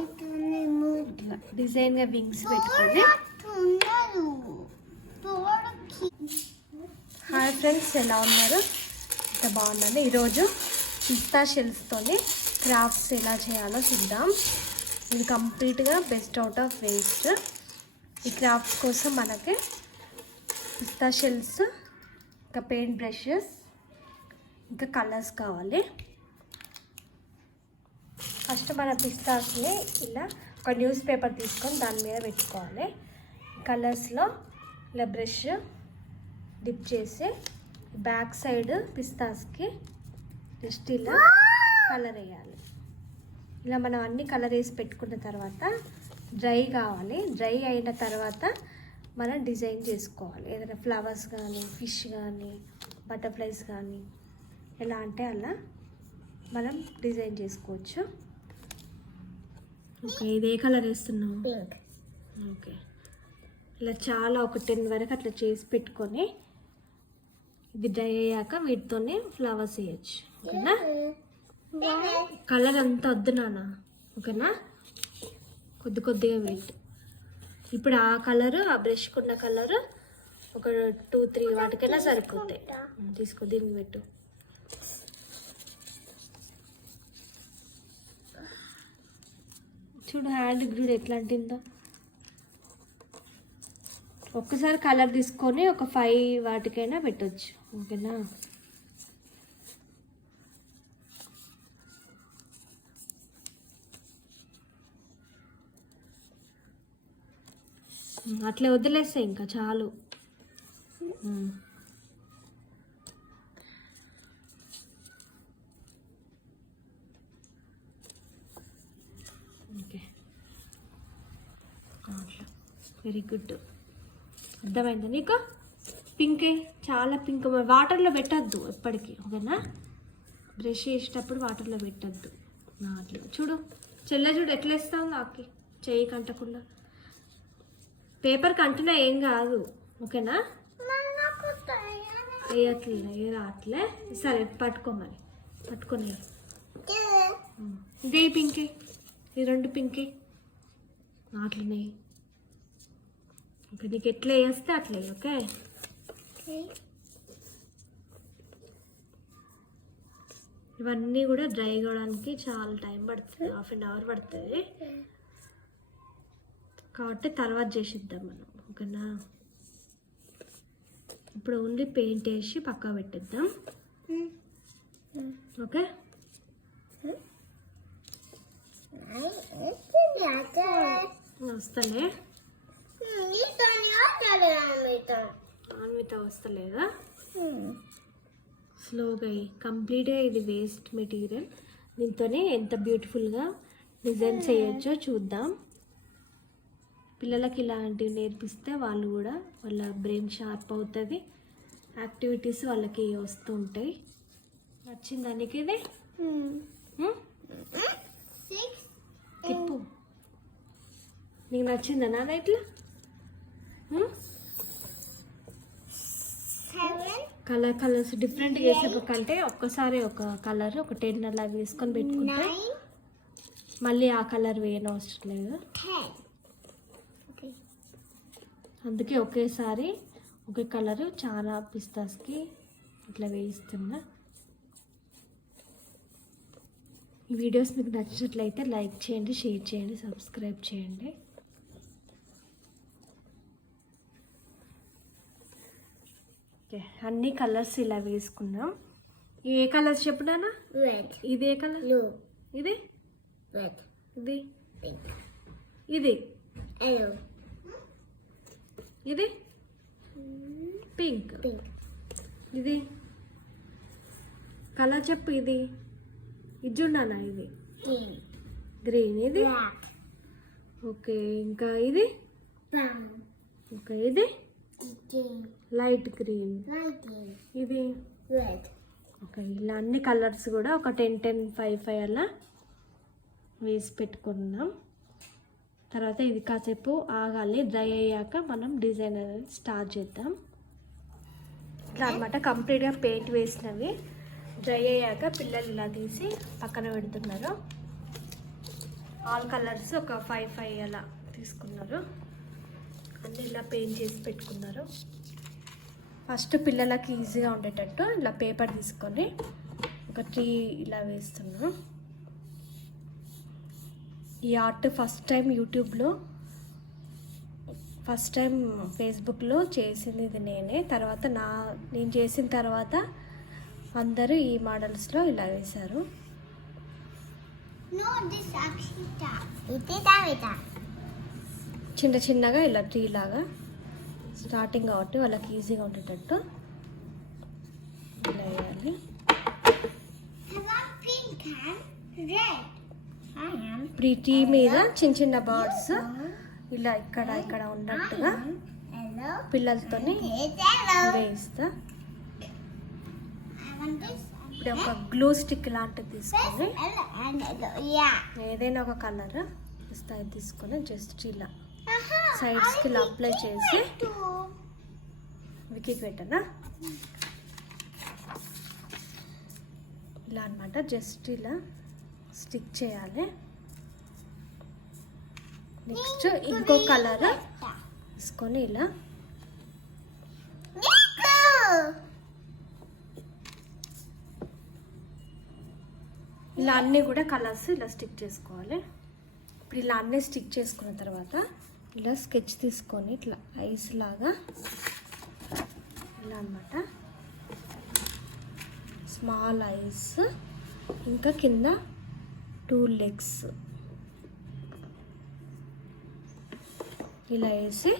ఇట్లా డిజైన్గా వింగ్స్ పెట్టుకొని. Hi friends, ఎలా ఉన్నారు? ఇంత బాగున్నాను. ఈరోజు పిస్తా షెల్స్తోని క్రాఫ్ట్స్ ఎలా చేయాలో చూద్దాం. ఇది కంప్లీట్గా బెస్ట్ అవుట్ ఆఫ్ వేస్ట్. ఈ క్రాఫ్ట్స్ కోసం మనకి పిస్తా షెల్స్, ఇంకా పెయింట్ బ్రషెస్, ఇంకా కలర్స్ కావాలి. ఫస్ట్ మన పిస్తాస్ని ఇలా ఒక న్యూస్ పేపర్ తీసుకొని దాని మీద పెట్టుకోవాలి. కలర్స్లో ఇలా బ్రష్ డిప్ చేసి బ్యాక్ సైడ్ పిస్తాస్కి జస్ట్ ఇలా కలర్ వేయాలి. ఇలా మనం అన్ని కలర్ వేసి పెట్టుకున్న తర్వాత డ్రై కావాలి. డ్రై అయిన తర్వాత మనం డిజైన్ చేసుకోవాలి. ఏదైనా ఫ్లవర్స్ కానీ, ఫిష్ కానీ, బటర్ఫ్లైస్ కానీ, ఎలా అంటే అలా మనం డిజైన్ చేసుకోవచ్చు. ఓకే, ఇది ఏ కలర్ వేస్తున్నావు? పింక్. ఓకే, ఇలా చాలా ఒక 10 వరకు అట్లా చేసి పెట్టుకొని ఇది డ్రై అయ్యాక వీటితోనే ఫ్లవర్స్ వేయచ్చు. ఓకేనా? కలర్ అంతా వద్దు నాన్న, ఓకేనా? కొద్దిగా వెయిట్. ఇప్పుడు ఆ కలరు, ఆ బ్రష్కున్న కలరు ఒక 2-3 వాటికైనా సరిపోతాయి. తీసుకో, దీనికి పెట్టు. చూడు హ్యాండ్ గ్రూడ్ ఎట్లా అంటిందో. ఒక్కసారి కలర్ తీసుకొని ఒక 5 వాటికైనా పెట్టచ్చు. ఓకేనా? అట్లే వదిలేస్తే ఇంకా చాలు. ఓకే, అట్లా వెరీ గుడ్. అర్థమైందా నీకు? పింకే, చాలా పింక్. వాటర్లో పెట్టద్దు ఎప్పటికీ, ఓకేనా? బ్రష్ చేసేటప్పుడు వాటర్లో పెట్టద్దు. అట్లా చూడు చూడు ఎట్లా వేస్తావు నాకి, చెయ్యి కంటకుండా. పేపర్ కంటున్నా ఏం కాదు, ఓకేనా? వేయట్లే అట్లే. సరే పట్టుకోమని, పట్టుకునే. ఇదే పింకే, ఈ 2 పింకే అట్లనే. ఓకే, నీకు ఎట్లా వేస్తే అట్లే. ఓకే, ఇవన్నీ కూడా డ్రై కావడానికి చాలా టైం పడుతుంది, 1/2 అవర్ పడుతుంది. కాబట్టి తర్వాత చేసిద్దాం మనం, ఓకేనా? ఇప్పుడు ఓన్లీ పెయింట్ వేసి పక్కా పెట్టిద్దాం. ఓకే, వస్తలే ఆన్విత వస్తలేదా? స్లోగా కంప్లీట్గా. ఇది వేస్ట్ మెటీరియల్, దీంతోనే ఎంత బ్యూటిఫుల్గా డిజైన్ చేయొచ్చో చూద్దాం. పిల్లలకి ఇలాంటివి నేర్పిస్తే వాళ్ళు కూడా వాళ్ళ బ్రెయిన్ షార్ప్ అవుతుంది, యాక్టివిటీస్ వాళ్ళకి వస్తూ ఉంటాయి. నచ్చిందా నీకు ఇది? తిప్పు. నీకు నచ్చిందా నాన్న ఇట్లా? కలర్స్ డిఫరెంట్గా వేసేకంటే ఒక్కసారి ఒక కలర్ ఒక 10 అలా వేసుకొని పెట్టుకుంటే మళ్ళీ ఆ కలర్ వేయనవసరం లేదు. అందుకే ఒకేసారి ఒకే కలరు చాలా పిస్తాస్కి ఇట్లా వేయిస్తున్నా. ఈ వీడియోస్ మీకు నచ్చినట్లయితే లైక్ చేయండి, షేర్ చేయండి, సబ్స్క్రైబ్ చేయండి. ఓకే, అన్ని కలర్స్ ఇలా వేసుకున్నాం. ఏ కలర్స్ చెప్పుడానా? ఇది ఏ కలర్? ఇది ఇది ఇది ఇది పింక్. ఇది కలర్ చెప్పు. ఇది చూడనా? ఇది గ్రీన్. ఇది ఓకే, ఇంకా ఇది ఓకే, ఇది లైట్ గ్రీన్. ఇది ఓకే. ఇలా అన్ని కలర్స్ కూడా ఒక 10, 5 అలా వేసి పెట్టుకున్నాం. తర్వాత ఇది కాసేపు ఆగాలి, డ్రై అయ్యాక మనం డిజైన్ అనేది స్టార్ట్ చేద్దాం. ఇట్లా అనమాట. కంప్లీట్గా పెయింట్ వేసినవి డ్రై అయ్యాక పిల్లలు ఇలా తీసి పక్కన పెడుతున్నారు. ఆల్ కలర్స్ ఒక 5 అలా తీసుకున్నారు. అన్నీ ఇలా పెయింట్ చేసి పెట్టుకున్నారు. ఫస్ట్ పిల్లలకి ఈజీగా ఉండేటట్టు ఇలా పేపర్ తీసుకొని ఒక ట్రీ ఇలా వేస్తున్నాను. ఈ ఆర్ట్ ఫస్ట్ టైం యూట్యూబ్లో, ఫస్ట్ టైం ఫేస్బుక్లో చేసింది ఇది నేనే. తర్వాత నేను చేసిన తర్వాత అందరూ ఈ మోడల్స్లో ఇలా వేశారు. చిన్న చిన్నగా ఇలా ట్రీ లాగా స్టార్టింగ్ కాబట్టి వాళ్ళకి ఈజీగా ఉండేటట్టు ఇలా వేయాలి. ఇప్పుడు ఈ ట్రీ మీద చిన్న చిన్న బర్డ్స్ ఇలా ఇక్కడ ఉన్నట్టుగా పిల్లలతో వేయిస్తా. ఇప్పుడు ఒక గ్లూ స్టిక్ లాంటిది తీసుకొని ఏదైనా ఒక కలర్ ఇస్తాయి తీసుకొని జస్ట్ ఇలా సైడ్స్కి ఇలా అప్లై చేసి వికీకి పెట్టనా ఇలా అనమాట. జస్ట్ ఇలా స్టిక్ చేయాలి. నెక్స్ట్ ఇంకో కలర్ తీసుకొని ఇలా ఇలా అన్నీ కూడా కలర్స్ ఇలా స్టిక్ చేసుకోవాలి. ఇప్పుడు ఇలా అన్నీ స్టిక్ చేసుకున్న తర్వాత ఇలా స్కెచ్ తీసుకొని ఇట్లా ఐస్ లాగా ఇలా అన్నమాట. స్మాల్ ఐస్, ఇంకా కింద 2 లెగ్స్ ఇలా వేసి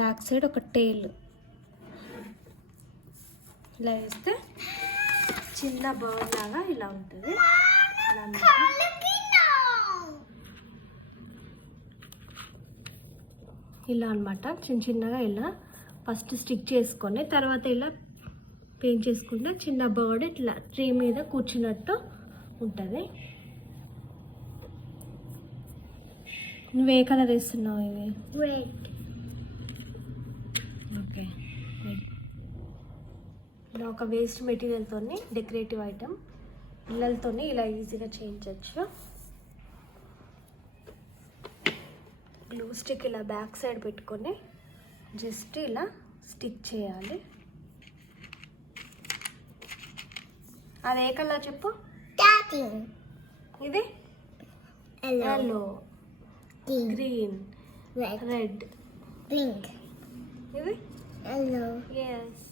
బ్యాక్ సైడ్ ఒక టెయిల్ ఇలా వేస్తే చిన్న బర్డ్ లాగా ఇలా ఉంటుంది. ఇలా అనమాట. చిన్న చిన్నగా ఇలా ఫస్ట్ స్టిక్ చేసుకొని తర్వాత ఇలా పెయింట్ చేసుకుంటే చిన్న బర్డ్ ఇట్లా ట్రీ మీద కూర్చున్నట్టు ఉంటుంది. నువ్వు ఏ కలర్ వేస్తున్నావు? ఇవి రెడ్. ఓకే, ఇలా ఒక వేస్ట్ మెటీరియల్తో డెకరేటివ్ ఐటమ్ పిల్లలతో ఇలా ఈజీగా చేయించవచ్చు. గ్లూ స్టిక్ ఇలా బ్యాక్ సైడ్ పెట్టుకొని జస్ట్ ఇలా స్టిక్ చేయాలి. అది ఏ కలర్ చెప్పు? ఇది ఎల్లో, గ్రీన్, రెడ్, పింక్. ఇది ఎల్లో. ఎస్,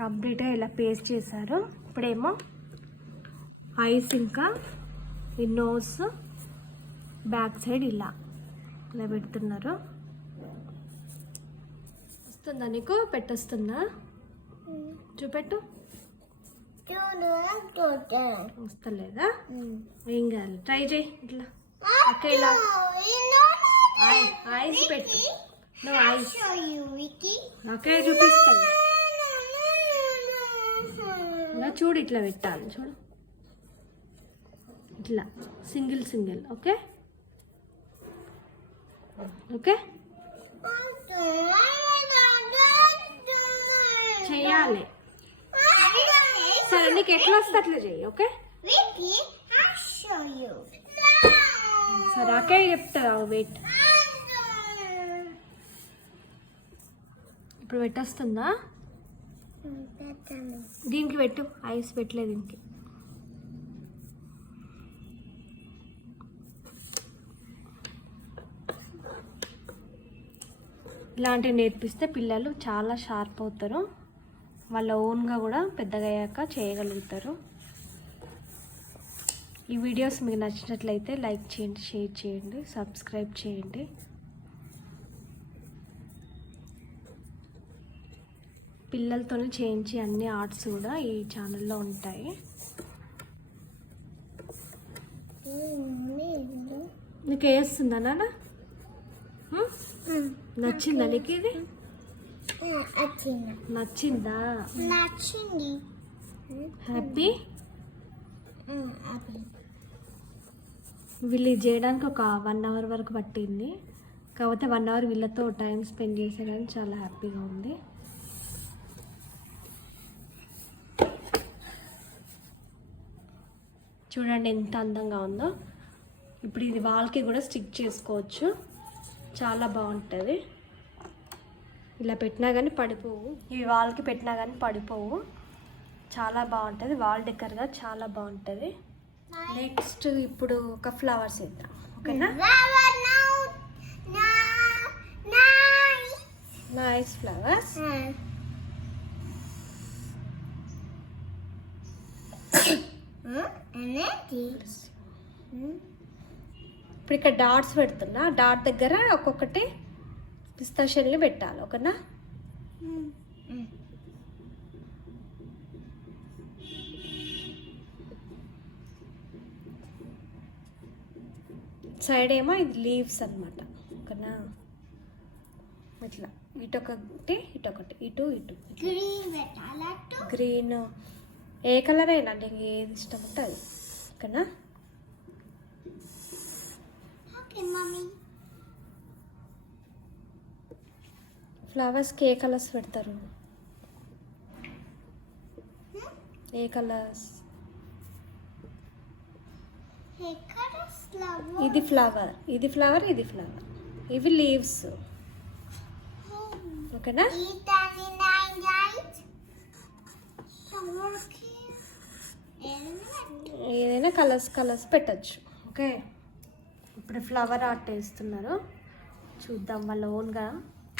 కంప్లీట్గా ఇలా పేస్ట్ చేశారు. ఇప్పుడేమో ఐస్ ఇంకా ఈ నోస్ బ్యాక్ సైడ్ ఇలా ఇలా పెడుతున్నారు. వస్తుందా నీకు? పెట్టొస్తుందా? చూపెట్టు. వస్తలేదా? ఏం కాదు, ట్రై చేయి. ఇట్లా ఓకే, ఇలా ఐస్ పెట్టు. నువ్వు ఐస్ ఓకే చూపిస్తాను. ఇలా చూడు, ఇట్లా పెట్టాలి. చూడు ఇట్లా సింగిల్ సింగిల్. ఓకే ఓకే చెయ్యాలి. సరే, నీకు ఎట్లా వస్తే అట్లా చెయ్యి. ఓకే సరే, ఓకే చెప్తావు. వెయిట్, ఇప్పుడు పెట్టొస్తుందా? దీనికి పెట్టు. ఐస్ పెట్టలేదు దీనికి. ఇలాంటివి నేర్పిస్తే పిల్లలు చాలా షార్ప్ అవుతారు. వాళ్ళ ఓన్గా కూడా పెద్దగా అయ్యాక చేయగలుగుతారు. ఈ వీడియోస్ మీకు నచ్చినట్లయితే లైక్ చేయండి, షేర్ చేయండి, సబ్స్క్రైబ్ చేయండి. పిల్లలతో చేయించి అన్ని ఆర్ట్స్ కూడా ఈ ఛానల్లో ఉంటాయి. నీకు వేస్తుందా నాన్న? నచ్చిందా నీకు? ఇది నచ్చిందా? హ్యాపీ? వీళ్ళు చేయడానికి ఒక 1 అవర్ వరకు పట్టింది. కాకపోతే 1 అవర్ వీళ్ళతో టైం స్పెండ్ చేసే కానీ చాలా హ్యాపీగా ఉంది. చూడండి ఎంత అందంగా ఉందో. ఇప్పుడు ఇది వాల్కి కూడా స్టిక్ చేసుకోవచ్చు, చాలా బాగుంటుంది. ఇలా పెట్టినా కానీ పడిపోవు, ఇవి వాల్కి పెట్టినా కానీ పడిపోవు, చాలా బాగుంటుంది. వాల్ డెకర్గా చాలా బాగుంటుంది. నెక్స్ట్ ఇప్పుడు ఒక ఫ్లవర్స్ వేద్దాం, ఓకేనా? Nice flowers. ఇప్పుడు ఇక్కడ డాట్స్ పెడుతున్నా, డాట్ దగ్గర ఒక్కొక్కటి పిస్తా షెల్ని పెట్టాలి, ఓకేనా? సైడ్ ఏమో ఇది లీవ్స్ అనమాట, ఓకేనా? ఇట్లా ఇటొకటి ఇటొకటి, ఇటు ఇటు. గ్రీన్ ఏ కలర్ అయినా నీకు ఏది ఇష్టం ఉంటే అది, ఓకేనా? ఫ్లవర్స్కి ఏ కలర్స్ పెడతారు? ఏ కలర్స్? ఇది ఫ్లవర్, ఇది ఫ్లవర్, ఇది ఫ్లవర్, ఇవి లీవ్స్, ఓకేనా? ఏదైనా కలర్స్ కలర్స్ పెట్టచ్చు, ఓకే? ఇప్పుడు ఫ్లవర్ ఆర్ట్ వేస్తున్నారు, చూద్దాం వాళ్ళ ఓన్గా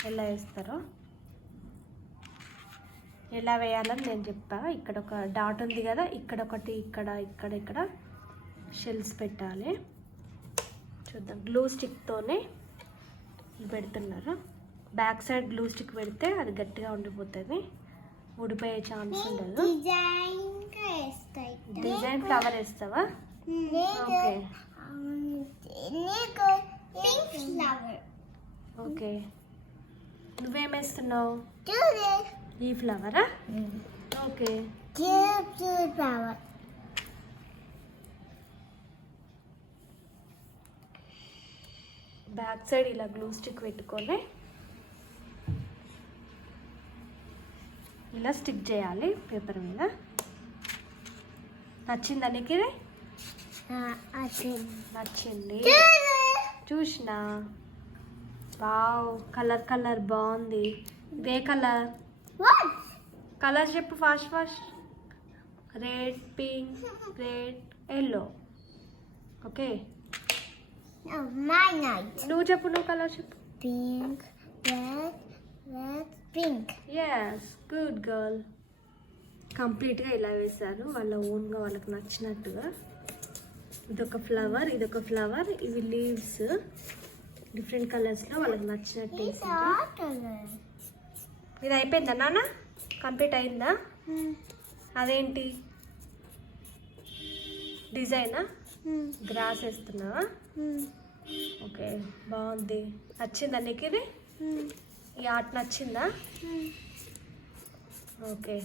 ఎలా వేస్తారో. ఎలా వేయాలని నేను చెప్తా. ఇక్కడ ఒక డాట్ ఉంది కదా, ఇక్కడ ఒకటి, ఇక్కడ ఇక్కడ ఇక్కడ షెల్స్ పెట్టాలి. చూద్దాం, గ్లూ స్టిక్తోనే పెడుతున్నారు. బ్యాక్ సైడ్ గ్లూ స్టిక్ పెడితే అది గట్టిగా ఉండిపోతుంది, ఊడిపోయే ఛాన్స్ ఉండదు. డిజైన్ ఫ్లవర్ వేస్తావా? Okay okay. నువ్వేం వేస్తున్నావు? ఈ ఫ్లవరా? ఓకే. బ్యాక్ సైడ్ ఇలా గ్లూ స్టిక్ పెట్టుకొని ఇలా స్టిక్ చేయాలి పేపర్ మీద. నచ్చిందా నీకు ఇది? నచ్చింది, చూసినా. వావ్, కలర్ కలర్ బాగుంది. ఇదే కలర్? కలర్ చెప్పు fast fast. Red, pink, red, yellow. Okay, నువ్వు చెప్పు, నువ్వు కలర్ చెప్పు. Pink, red, red, pink. Yes, good girl. కంప్లీట్గా ఇలా వేశారు వాళ్ళ ఓన్గా, వాళ్ళకి నచ్చినట్టుగా. ఇదొక ఫ్లవర్, ఇదొక ఫ్లవర్, ఇవి లీవ్స్ డిఫరెంట్ కలర్స్లో వాళ్ళకి నచ్చినట్టు వేసారు. ఇది అయిపోయిందా నాన్న? కంప్లీట్ అయిందా? అదేంటి డిజైనా? గ్రాస్ వేస్తున్నావా? ఓకే, బాగుంది. నచ్చిందా నీకు ఇది? ఈ ఆర్ట్ నచ్చిందా? ఓకే,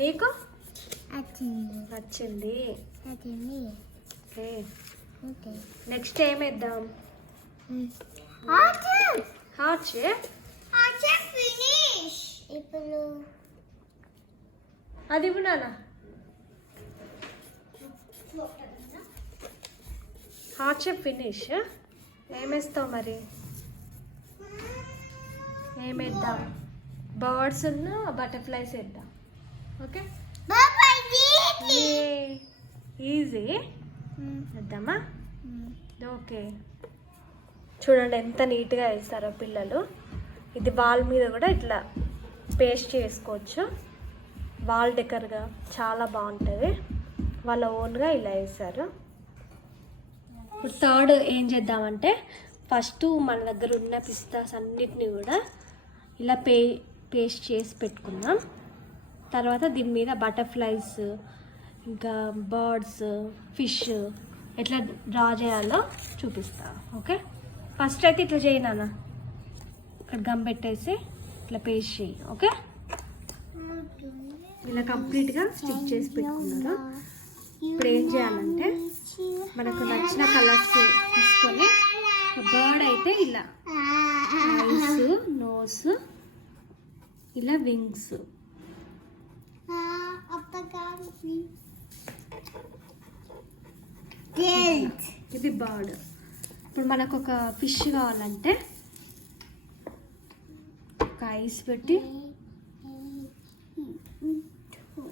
నీకు నచ్చింది. ఓకే, నెక్స్ట్ ఏం వేద్దాం? Heart shape. ఇప్పుడు అది నాన్న హార్ట్ షేప్ ఫినిష్. ఏమేస్తావు మరి? ఏమేద్దాం? బర్డ్స్ ఉన్న బటర్ఫ్లైస్ వేద్దాం, ఓకే? ఈజీ వేద్దామా? ఓకే, చూడండి ఎంత నీట్గా వేస్తారో పిల్లలు. ఇది వాల్ మీద కూడా ఇట్లా పేస్ట్ చేసుకోవచ్చు, వాల్ డెకర్గా చాలా బాగుంటుంది. వాళ్ళ ఓన్గా ఇలా వేస్తారు. ఇప్పుడు థర్డ్ ఏం చేద్దామంటే, ఫస్ట్ మన దగ్గర ఉన్న పిస్తాస్ అన్నిటిని కూడా ఇలా పేస్ట్ చేసి పెట్టుకుందాం. తర్వాత దీని మీద బటర్ఫ్లైస్, ఇంకా బర్డ్స్, ఫిష్ ఎట్లా డ్రా చేయాలో చూపిస్తా, ఓకే? ఫస్ట్ అయితే ఇట్లా చేయి నాన్న, ఇక్కడ గమ్ పెట్టేసి ఇట్లా పేస్ట్ చేయి, ఓకే? ఇలా కంప్లీట్గా స్టిక్ చేసి పెట్టుకున్నారు. ఇప్పుడు ఏం చేయాలంటే, మనకు నచ్చిన కలర్స్ తీసుకొని, బర్డ్ అయితే ఇలా ఐస్, నోస్, ఇలా వింగ్స్, ఇది బర్డ్. ఇప్పుడు మనకు ఒక ఫిష్ కావాలంటే ఒక ఐస్ పెట్టి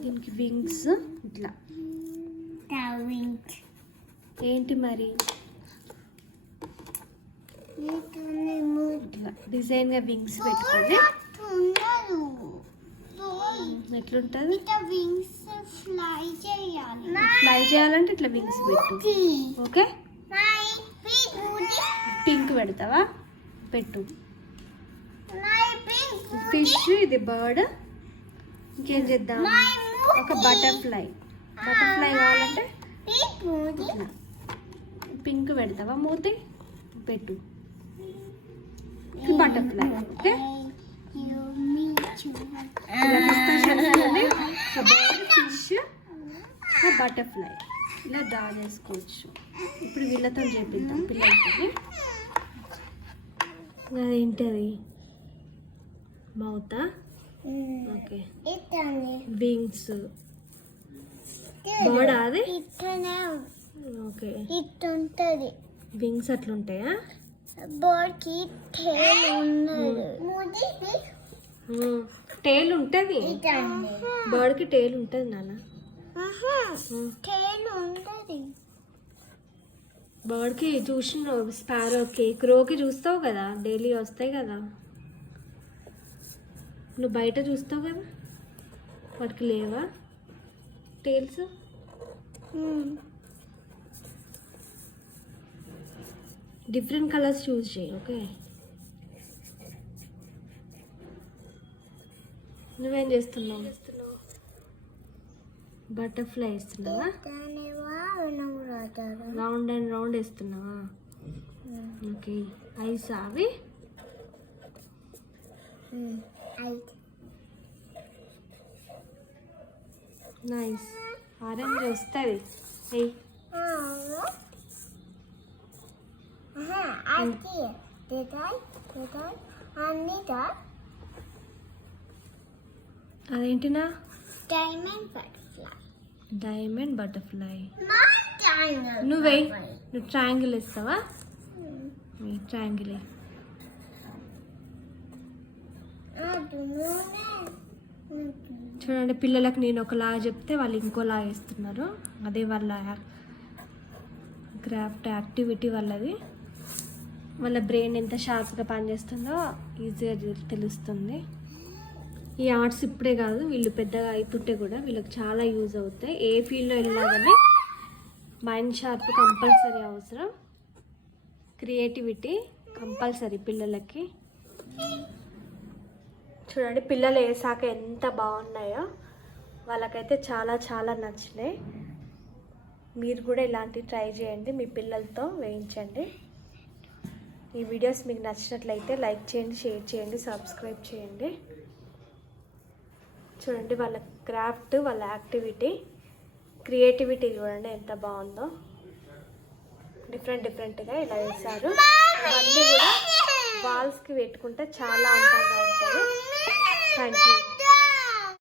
దీనికి వింగ్స్ ఇట్లా ఏంటి మరి ఇట్లా డిజైన్గా వింగ్స్ పెట్టుకొని ఎట్లుంటుంది ఫ్లై చేయాలంటే ఇట్లా వింగ్స్ పెట్టు. ఓకే పింక్ పెడతావా? పెట్టు. ఫిష్, ఇది బర్డ్. ఇంకేం చేద్దాం? ఒక బటర్ఫ్లై కావాలంటే ఇట్లా పింక్ పెడతావా? మూతి పెట్టు. Butterfly. Okay bird, fish, butterfly ఇలా డ్రా చేసుకోవచ్చు. ఇప్పుడు వీళ్ళతో చేపిద్దాం పిల్లలకి. అదేంటది? మౌతా? Okay wings. బర్డ్ అది? ఓకే ఇట్టుంటది వింగ్స్ అట్లుంటాయా? బర్డ్కి టైల్ ఉన్నది. టైల్ ఉంటుంది. బర్డ్కి టైల్ ఉంటుంది నాన్న. టైల్ ఉంటది బర్డ్కి. చూసిన స్పారోకి, క్రోకి చూస్తావు కదా, డైలీ వస్తాయి కదా. నువ్వు బయట చూస్తావు కదా, వాటికి లేవా టైల్స్? డిఫరెంట్ కలర్స్ చూస్ చేయి. ఓకే నువ్వేం చేస్తున్నావు? బటర్ఫ్లై వేస్తున్నావా? రౌండ్ అండ్ రౌండ్ వేస్తున్నావా? ఓకే ఐస్ అవి నైస్. ఆరెంజ్ వస్తుంది. అదేంటినా? Diamond butterfly. నువ్వు ట్రయాంగిల్ ఇస్తావా? ట్రయాంగిల్. చూడండి పిల్లలకు నేను ఒకలాగా చెప్తే వాళ్ళు ఇంకోలా వేస్తున్నారు. అదే వాళ్ళ క్రాఫ్ట్ యాక్టివిటీ వాళ్ళది. వాళ్ళ బ్రెయిన్ ఎంత షార్ప్గా పనిచేస్తుందో ఈజీగా తెలుస్తుంది. ఈ ఆర్ట్స్ ఇప్పుడే కాదు, వీళ్ళు పెద్దగా అయితుంటే కూడా వీళ్ళకి చాలా యూజ్ అవుతాయి. ఏ ఫీల్డ్లో వెళ్ళినా కానీ మైండ్ షార్ప్ కంపల్సరీ అవసరం. క్రియేటివిటీ కంపల్సరీ పిల్లలకి. చూడండి పిల్లలు వేసాక ఎంత బాగున్నాయో. వాళ్ళకైతే చాలా చాలా నచ్చినాయి. మీరు కూడా ఇలాంటివి ట్రై చేయండి, మీ పిల్లలతో వేయించండి. ఈ వీడియోస్ మీకు నచ్చినట్లయితే లైక్ చేయండి, షేర్ చేయండి, సబ్స్క్రైబ్ చేయండి. చూడండి వాళ్ళ క్రాఫ్ట్, వాళ్ళ యాక్టివిటీ, క్రియేటివిటీ చూడండి ఎంత బాగుందో. డిఫరెంట్గా ఇలా వేశారు. ఇవన్నీ కూడా వాల్స్కి పెట్టుకుంటే చాలా అందంగా ఉంటుంది. Thank you.